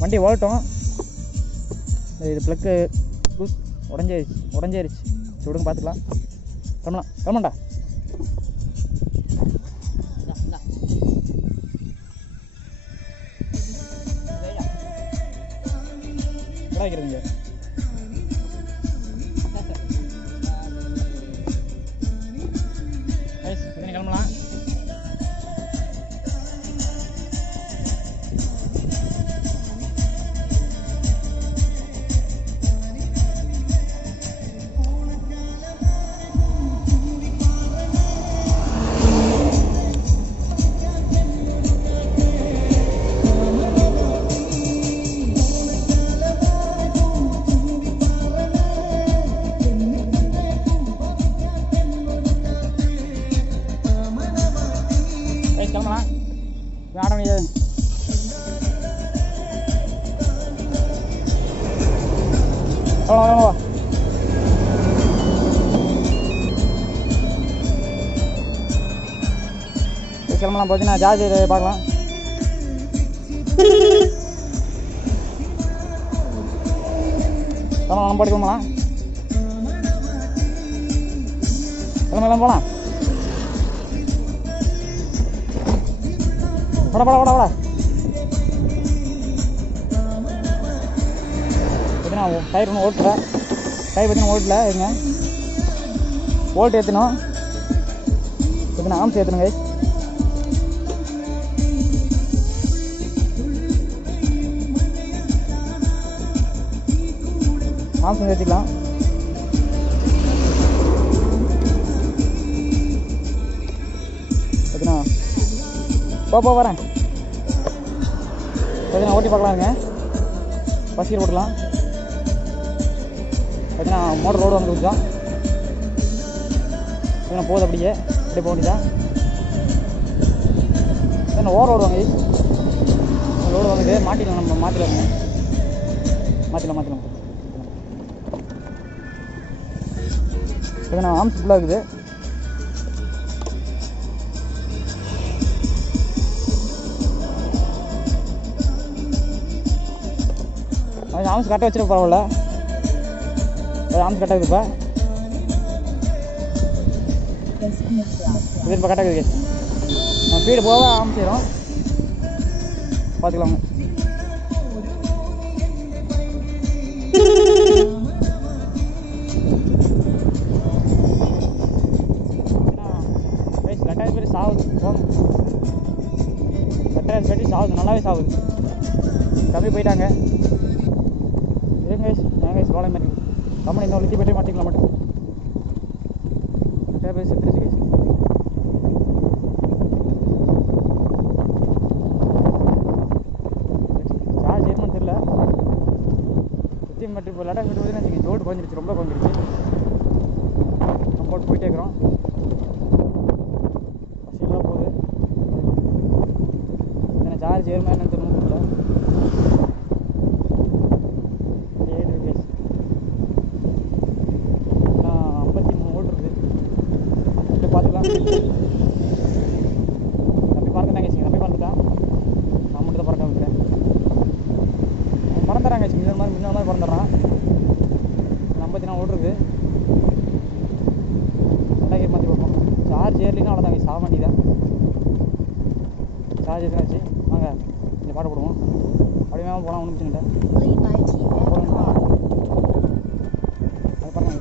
வண்டி ஓட்டோம். இது plug loose உடஞ்சிருச்சு. விடுங்க பார்த்துக்கலாம். கிளம்பலாம்டா. கிடைக்கிறதுங்க கிளம்பலாம். கிளம்பலாம். ஆட முடியாது. கிளம்பா. கிளம்பலாம். பார்த்தீங்கன்னா ஜார்ஜ் பார்க்கலாம். கிளம்பலாம். போட்டு கிளம்பலாம். போகலாம். வட டயர் ஒன்றும் ஓட்டல. டயர் பார்த்தீங்கன்னா ஓட்டல. இருங்க, ஓல்ட் ஏற்றணும். பார்த்தீங்கன்னா ஆம்ஸ் ஏற்றணுங்க. ஆம்ஸ் ஏற்றிக்கலாம். பார்த்தீங்கன்னா போ வரேன். பார்த்தீங்கன்னா ஓட்டி பார்க்கலாம். இருங்க, பசிக்கிற ஓட்டலாம். பார்த்தீங்கன்னா மோட்டர் ரோடு வந்து கொஞ்சம் பார்த்தீங்கன்னா போகுது. அப்படியே போக வேண்டியதான். ஏன்னா ஓவர் ரோடு வாங்க. ரோடு வாங்குது. மாற்றிக்கலாம். நம்ம மாற்றிடலாங்க. மாற்றிடலாம். பார்த்தீங்கன்னா ஆம்ஸ் ஃபுல்லாக இருக்குது. ஆம்ஸ் கரெக்டாக வச்சுருக்க பரவாயில்ல. ஆம்ஸ் கரெக்டாக இருக்குப்பா. இது இப்போ கரெக்டாக இருக்குது. நான் ஸ்பீடு போக ஆம்ஸ் செய்கிறோம். பார்த்துக்கலாங்க. ரெண்டாயிரம் பேர் சாகுது. போங்க, 2000 பேர் சாகுது. நல்லாவே சாகுது. கம்மி போயிட்டாங்க. ரோலை மாதிரி கம்பெனி இன்னும் லித்தி போய்ட்டே மாட்டிக்கலாம். மட்டும் நிறைய பேர் செத்துருச்சு கைஸ். சார்ஜ் ஏறுமான்னு தெரியல. லித்தியம் பேட்டரி இப்போ லடாக் போய்ட்டு பார்த்தீங்கன்னா ஜோல்டு குறைஞ்சிருச்சு. ரொம்ப குறைஞ்சிருச்சு. நம்ம போட்டு போயிட்டே இருக்கிறோம். பஸ்ஸெல்லாம் போகுது. ஏன்னா சார்ஜ் ஏறுமா என்னன்னு தெரியல. தம்பி பறந்துட்டாங்க. தம்பி பறந்துட்டான். நான் மட்டும் தான் பறக்க வைக்கிறேன். பறந்துறாங்க. முன்ன மாதிரி பறந்துடுறான். 54 ஓட்டுருக்கு. ரெண்டாயிரம் மாற்றி கொடுப்போம். சார்ஜ் ஏர்லின்னா அவ்வளோதாங்க. சாக வண்டி தான். சார்ஜ் ஏற்கனாச்சு. வாங்க இந்த பாட்டு போடுவோம். அப்படியே போகலாம். ஒன்றும் பிரச்சனை இல்லை. அது பாருங்க.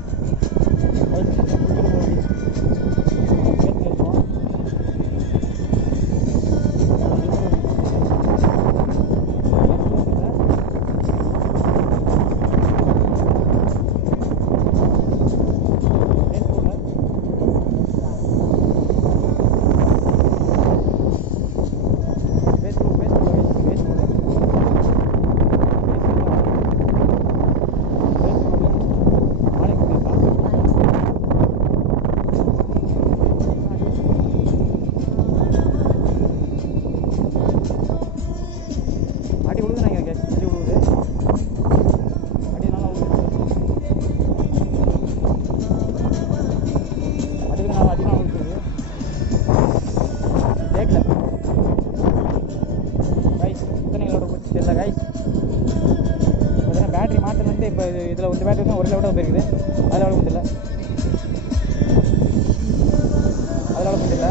பார்த்தீங்கன்னா பேட்டரி மாற்றம் வந்து இப்போ இதில் வந்து பேட்டரி வந்து ஒரு லெவலில் போயிருக்குது. அதில் எவ்வளோ முடியல, அதில் எவ்வளோ முடியல.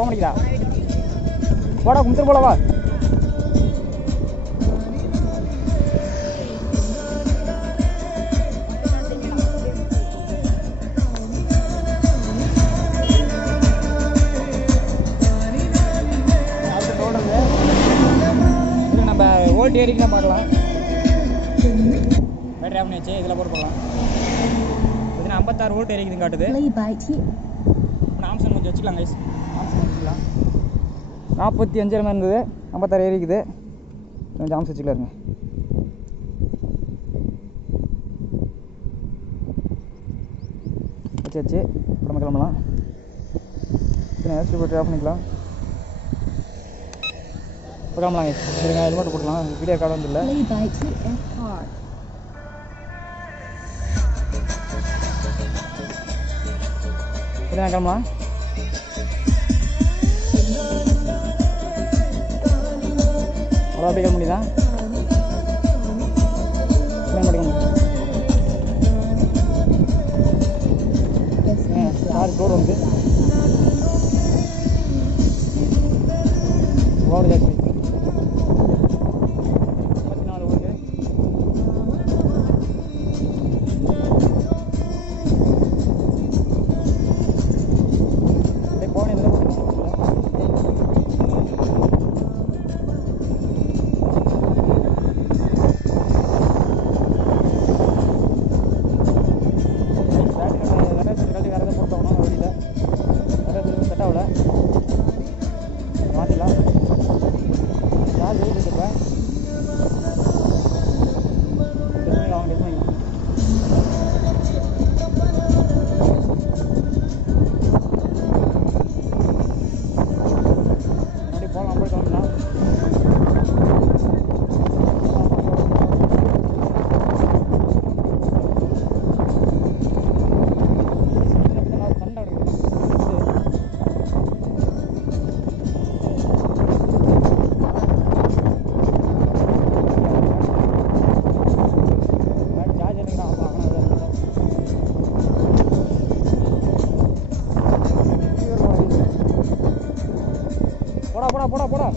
ஓமணிக்குதா போடா கும்பிட்டு போலவா. நம்ம ஓல்ட் ஏரிக்கலாம் பார்க்கலாம். பேட்டரி ஆஃப் பண்ணியாச்சு. இதில் போட்டு போகலாம். பார்த்தீங்கன்னா 56 வோல்ட் ஏரிக்குதுன்னு காட்டுது. ஆம்சன் கொஞ்சம் வச்சுக்கலாம் கைஸ். ஆம்சன் வச்சுக்கலாம். 45 இருந்தது, 56 ஏறிக்குது. கொஞ்சம் ஆம்ஸ் வச்சுக்கலாருங்க. வச்சு நம்ம கிளம்பலாம். ஏசி போட்டு ஆஃப் பண்ணிக்கலாம். இப்போ கிளம்பலாம் கைஸ். சரிங்க, ஹெல்மெட் போட்டுக்கலாம். வீடியோ கார்டு வந்து இல்லை. கிளம்பலாம். அவ்வளோ அப்படியே முடியுதா? சார் டோர் வந்து ஓவர் ஜாஸ்தி 34 வோல்ட்டு. அப்படியே போன இதில் மாற்றிக்கலாம். சார்ஜ் எழுதிட்டு இப்போ அவங்க டெஸ்ட் பண்ணிக்கலாம். முன்னாடி போகலாம், போய் கிளம்பலாம். போடா போடா போடா போடா.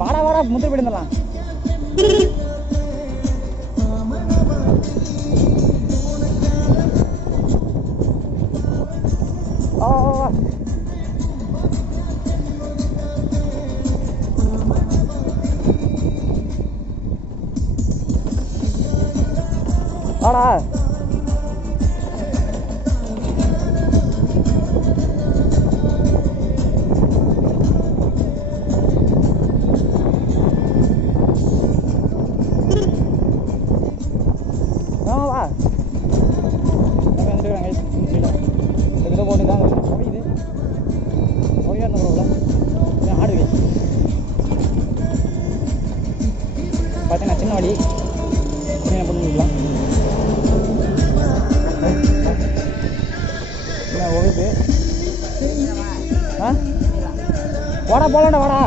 வாடா வாடா முந்திரி போயிடலாம். வாடா பார்த்தீங்கன்னா சின்ன வழி சின்ன பண்ணிக்கலாம். ஒழிப்பு வாடா போலாண்டா வாடா.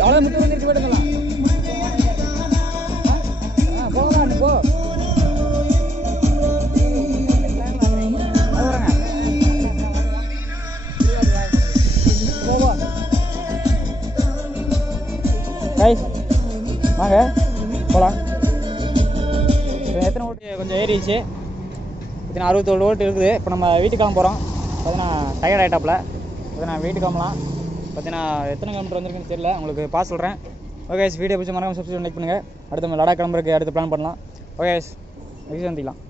எவ்வளோ முட்டு வந்துருச்சு போயிட்டுக்கலாம். போகலாம் நீ போ. கைஸ் வாங்க போகலாம். எத்தனை வோல்ட் கொஞ்சம் ஏறிடுச்சு. பார்த்தீங்கன்னா 67 வோல்ட் இருக்குது. இப்போ நம்ம வீட்டுக்கு கிளம்ப போகிறோம். பார்த்தீங்கன்னா டயர்ட் ஆகிட்டாப்பில். பார்த்தீங்கன்னா வீட்டுக்கு கிளம்பலாம். பார்த்தீங்கன்னா எத்தனை கிலோமீட்டர் வந்திருக்குன்னு தெரியல, உங்களுக்கு பாஸ் சொல்கிறேன். ஓகே வீடியோ பிடிச்ச மறக்காம சப்ஸ்கிரைப் லைக் பண்ணுங்கள். அடுத்து நம்ம லடாக் கிளம்புறதுக்கு அடுத்து பிளான் பண்ணலாம். ஓகே நெக்ஸ்ட் சந்திக்கலாம்.